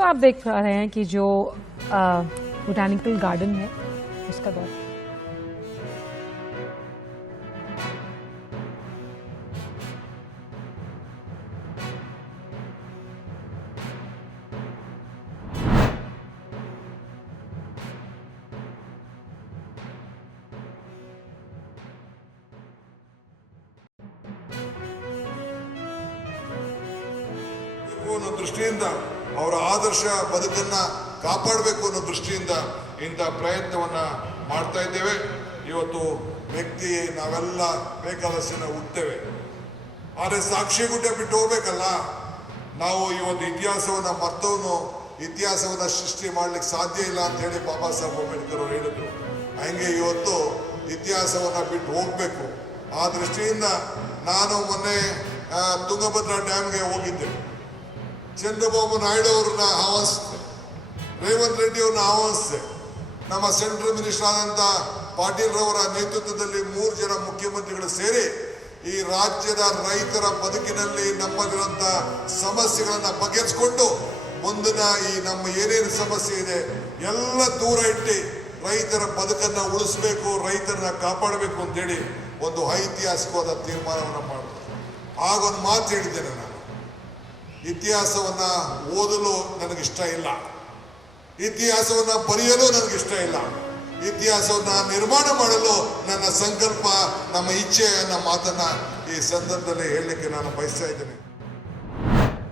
दोस्तों आप देख रहे हैं कि जो बोटानिकल गार्डन है उसका दौर ಅನ್ನೋ ದೃಷ್ಟಿಯಿಂದ ಅವರ ಆದರ್ಶ ಬದುಕನ್ನ ಕಾಪಾಡಬೇಕು ಅನ್ನೋ ದೃಷ್ಟಿಯಿಂದ ಇಂಥ ಪ್ರಯತ್ನವನ್ನ ಮಾಡ್ತಾ ಇದ್ದೇವೆ. ಇವತ್ತು ವ್ಯಕ್ತಿ ನಾವೆಲ್ಲ ಬೇಕಾದಷ್ಟನ್ನ ಹುಟ್ಟೇವೆ, ಆದರೆ ಸಾಕ್ಷಿಗುಡ್ಡೆ ಬಿಟ್ಟು ಹೋಗ್ಬೇಕಲ್ಲ. ನಾವು ಇವತ್ತು ಇತಿಹಾಸವನ್ನ ಮರ್ತವನು ಇತಿಹಾಸವನ್ನ ಸೃಷ್ಟಿ ಮಾಡ್ಲಿಕ್ಕೆ ಸಾಧ್ಯ ಇಲ್ಲ ಅಂತ ಹೇಳಿ ಬಾಬಾ ಸಾಹೇಬ್ ಅಂಬೇಡ್ಕರ್ ಅವರು ಹೇಳಿದ್ರು. ಹಂಗೆ ಇವತ್ತು ಇತಿಹಾಸವನ್ನ ಬಿಟ್ಟು ಹೋಗ್ಬೇಕು. ಆ ದೃಷ್ಟಿಯಿಂದ ನಾನು ಮೊನ್ನೆ ತುಂಗಭದ್ರಾ ಡ್ಯಾಮ್ಗೆ ಹೋಗಿದ್ದೆ. ಚಂದ್ರಬಾಬು ನಾಯ್ಡು ಅವ್ರನ್ನ ಆಹ್ವಾನಿಸಿದೆ, ರೇವಂತ್ ರೆಡ್ಡಿ ಅವ್ರನ್ನ ಆಹ್ವಾನಿಸಿದೆ. ನಮ್ಮ ಸೆಂಟ್ರಲ್ ಮಿನಿಸ್ಟರ್ ಆದಂತ ಪಾಟೀಲ್ ರವರ ನೇತೃತ್ವದಲ್ಲಿ 3 ಜನ ಮುಖ್ಯಮಂತ್ರಿಗಳು ಸೇರಿ ಈ ರಾಜ್ಯದ ರೈತರ ಬದುಕಿನಲ್ಲಿ ನಮ್ಮಲ್ಲಿರುವಂತ ಸಮಸ್ಯೆಗಳನ್ನ ಬಗೆಹರಿಸಿಕೊಂಡು ಮುಂದಿನ ಈ ನಮ್ಮ ಏನೇನು ಸಮಸ್ಯೆ ಇದೆ ಎಲ್ಲ ದೂರ ಇಟ್ಟು ರೈತರ ಬದುಕನ್ನ ಉಳಿಸ್ಬೇಕು, ರೈತರನ್ನ ಕಾಪಾಡಬೇಕು ಅಂತೇಳಿ ಒಂದು ಐತಿಹಾಸಿಕವಾದ ತೀರ್ಮಾನವನ್ನು ಮಾಡಿದ್ರು. ಆಗೊಂದು ಮಾತು ಹೇಳಿದ್ದೇನೆ ನಾನು, ಇತಿಹಾಸವನ್ನ ಓದಲು ನನಗಿಷ್ಟ ಇಲ್ಲ, ಇತಿಹಾಸವನ್ನ ಬರೆಯಲು ನನಗಿಷ್ಟ ಇಲ್ಲ, ಇತಿಹಾಸವನ್ನ ನಿರ್ಮಾಣ ಮಾಡಲು ನನ್ನ ಸಂಕಲ್ಪ, ನಮ್ಮ ಇಚ್ಛೆ ಅನ್ನೋ ಮಾತನ್ನ ಈ ಸಂದರ್ಭದಲ್ಲಿ ಹೇಳಲಿಕ್ಕೆ ನಾನು ಬಯಸ್ತಾ ಇದ್ದೇನೆ.